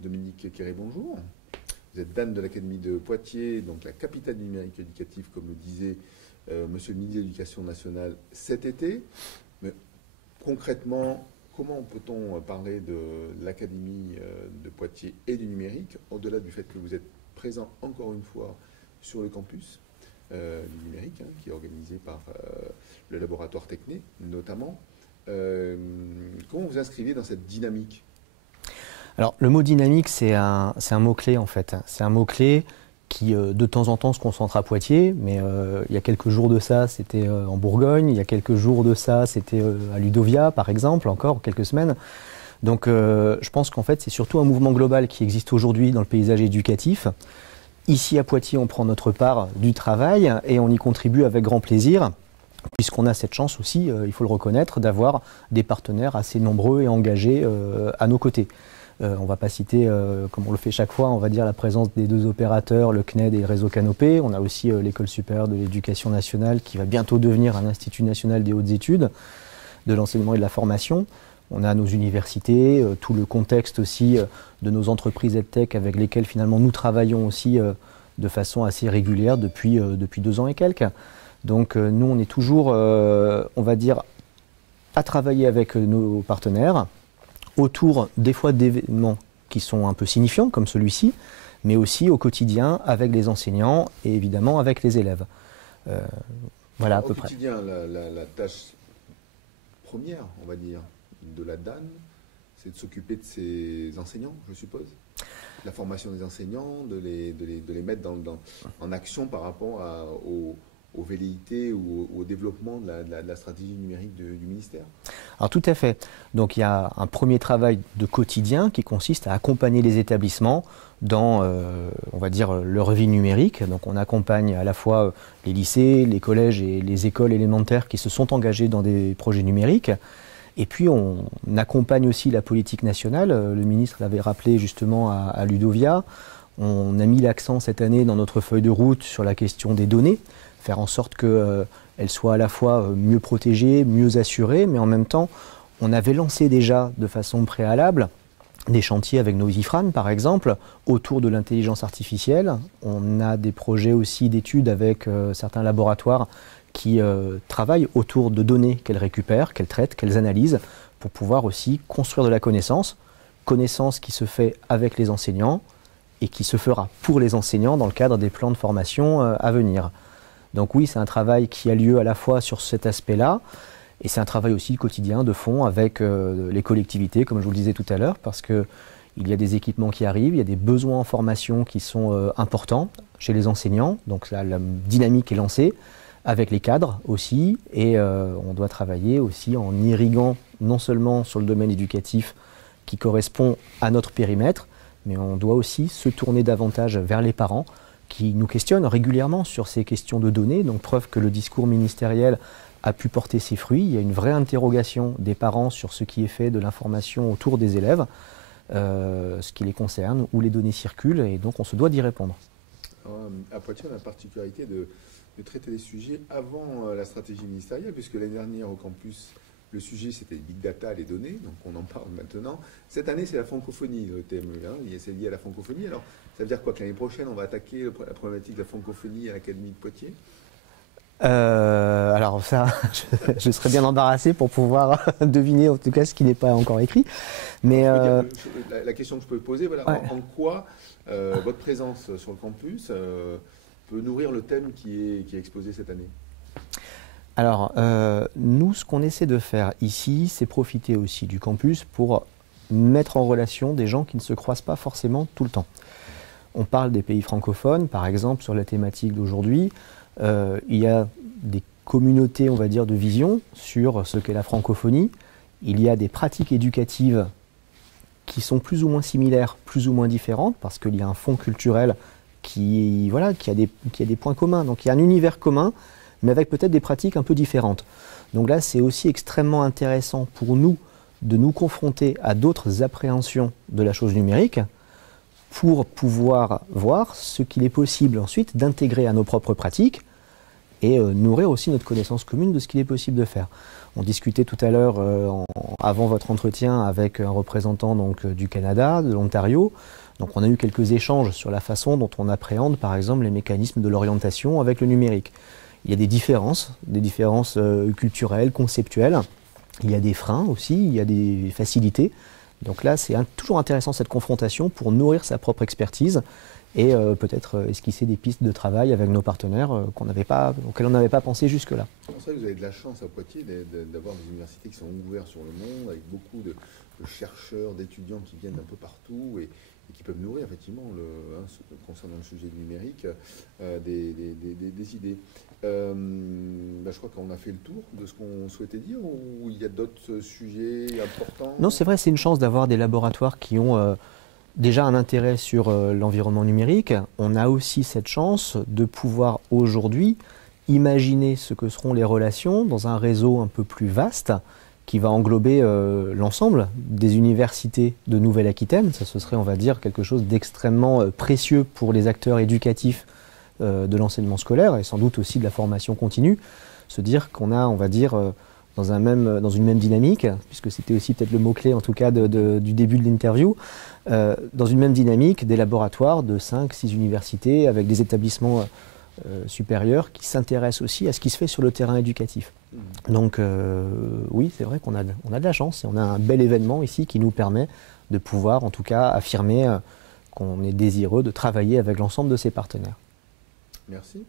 Dominique Quéré, bonjour. Vous êtes DAN de l'Académie de Poitiers, donc la capitale du numérique éducatif, comme le disait Monsieur le ministre de l'Éducation nationale cet été. Mais concrètement, comment peut-on parler de l'Académie de Poitiers et du numérique, au-delà du fait que vous êtes présent encore une fois sur le campus du numérique, qui est organisé par le laboratoire Techné, notamment. Comment vous inscrivez dans cette dynamique? Alors, le mot dynamique, c'est un mot-clé en fait. C'est un mot-clé qui, de temps en temps, se concentre à Poitiers, mais il y a quelques jours de ça, c'était en Bourgogne, il y a quelques jours de ça, c'était à Ludovia, par exemple, encore quelques semaines. Donc, je pense qu'en fait, c'est surtout un mouvement global qui existe aujourd'hui dans le paysage éducatif. Ici, à Poitiers, on prend notre part du travail et on y contribue avec grand plaisir, puisqu'on a cette chance aussi, il faut le reconnaître, d'avoir des partenaires assez nombreux et engagés à nos côtés. On ne va pas citer, comme on le fait chaque fois, on va dire la présence des deux opérateurs, le CNED et le réseau Canopé. On a aussi l'École supérieure de l'éducation nationale qui va bientôt devenir un institut national des hautes études, de l'enseignement et de la formation. On a nos universités, tout le contexte aussi de nos entreprises EdTech avec lesquelles finalement nous travaillons aussi de façon assez régulière depuis 2 ans et quelques. Donc nous on est toujours, on va dire, à travailler avec nos partenaires, autour des fois d'événements qui sont un peu signifiants comme celui-ci, mais aussi au quotidien avec les enseignants et évidemment avec les élèves. Voilà à peu près. Au quotidien, la tâche première, on va dire, de la DAN, c'est de s'occuper de ses enseignants, je suppose. La formation des enseignants, de les mettre en action par rapport aux velléités ou au développement de la stratégie numérique du ministère. Alors tout à fait. Donc il y a un premier travail de quotidien qui consiste à accompagner les établissements dans, on va dire, leur vie numérique. Donc on accompagne à la fois les lycées, les collèges et les écoles élémentaires qui se sont engagés dans des projets numériques. Et puis on accompagne aussi la politique nationale. Le ministre l'avait rappelé justement à Ludovia. On a mis l'accent cette année dans notre feuille de route sur la question des données, faire en sorte qu'elles soient à la fois mieux protégées, mieux assurées, mais en même temps, on avait lancé déjà de façon préalable des chantiers avec nos IFRAN, par exemple, autour de l'intelligence artificielle. On a des projets aussi d'études avec certains laboratoires qui travaillent autour de données qu'elles récupèrent, qu'elles traitent, qu'elles analysent, pour pouvoir aussi construire de la connaissance qui se fait avec les enseignants et qui se fera pour les enseignants dans le cadre des plans de formation à venir. Donc oui, c'est un travail qui a lieu à la fois sur cet aspect-là, et c'est un travail aussi quotidien de fond avec les collectivités, comme je vous le disais tout à l'heure, parce qu'il y a des équipements qui arrivent, il y a des besoins en formation qui sont importants chez les enseignants, donc là, la dynamique est lancée, avec les cadres aussi, et on doit travailler aussi en irriguant non seulement sur le domaine éducatif qui correspond à notre périmètre, mais on doit aussi se tourner davantage vers les parents, qui nous questionnent régulièrement sur ces questions de données, donc preuve que le discours ministériel a pu porter ses fruits. Il y a une vraie interrogation des parents sur ce qui est fait de l'information autour des élèves, ce qui les concerne, où les données circulent, et donc on se doit d'y répondre. À Poitiers, on a la particularité de traiter les sujets avant la stratégie ministérielle, puisque l'année dernière au campus, le sujet c'était Big Data, les données, donc on en parle maintenant. Cette année c'est la francophonie, le thème, c'est lié à la francophonie. Alors ça veut dire quoi, que l'année prochaine on va attaquer la problématique de la francophonie à l'Académie de Poitiers? Alors ça, je serais bien embarrassé pour pouvoir deviner en tout cas ce qui n'est pas encore écrit. Mais la question que je peux poser, voilà, ouais. En quoi votre présence sur le campus peut nourrir le thème qui est exposé cette année? Alors, nous, ce qu'on essaie de faire ici, c'est profiter aussi du campus pour mettre en relation des gens qui ne se croisent pas forcément tout le temps. On parle des pays francophones, par exemple, sur la thématique d'aujourd'hui. Il y a des communautés, on va dire, de vision sur ce qu'est la francophonie. Il y a des pratiques éducatives qui sont plus ou moins similaires, plus ou moins différentes, parce qu'il y a un fond culturel qui a des points communs. Donc il y a un univers commun, mais avec peut-être des pratiques un peu différentes. Donc là, c'est aussi extrêmement intéressant pour nous de nous confronter à d'autres appréhensions de la chose numérique pour pouvoir voir ce qu'il est possible ensuite d'intégrer à nos propres pratiques et nourrir aussi notre connaissance commune de ce qu'il est possible de faire. On discutait tout à l'heure, avant votre entretien, avec un représentant donc, du Canada, de l'Ontario. Donc on a eu quelques échanges sur la façon dont on appréhende, par exemple, les mécanismes de l'orientation avec le numérique. Il y a des différences culturelles, conceptuelles. Il y a des freins aussi, il y a des facilités. Donc là, c'est toujours intéressant cette confrontation pour nourrir sa propre expertise et peut-être esquisser des pistes de travail avec nos partenaires auxquels on n'avait pas pensé jusque-là. C'est vrai que vous avez de la chance à Poitiers d'avoir des universités qui sont ouvertes sur le monde, avec beaucoup de chercheurs, d'étudiants qui viennent d'un peu partout et qui peuvent nourrir effectivement, concernant le sujet numérique, des idées. Je crois qu'on a fait le tour de ce qu'on souhaitait dire, ou il y a d'autres sujets importants? Non, c'est vrai, c'est une chance d'avoir des laboratoires qui ont déjà un intérêt sur l'environnement numérique. On a aussi cette chance de pouvoir aujourd'hui imaginer ce que seront les relations dans un réseau un peu plus vaste qui va englober l'ensemble des universités de Nouvelle-Aquitaine. Ça, ce serait, on va dire, quelque chose d'extrêmement précieux pour les acteurs éducatifs de l'enseignement scolaire et sans doute aussi de la formation continue. Se dire qu'on a, on va dire, dans une même dynamique, puisque c'était aussi peut-être le mot-clé en tout cas du début de l'interview, dans une même dynamique des laboratoires de 5-6 universités avec des établissements supérieurs qui s'intéressent aussi à ce qui se fait sur le terrain éducatif. Donc oui, c'est vrai qu'on a de la chance et on a un bel événement ici qui nous permet de pouvoir en tout cas affirmer qu'on est désireux de travailler avec l'ensemble de ses partenaires. Merci.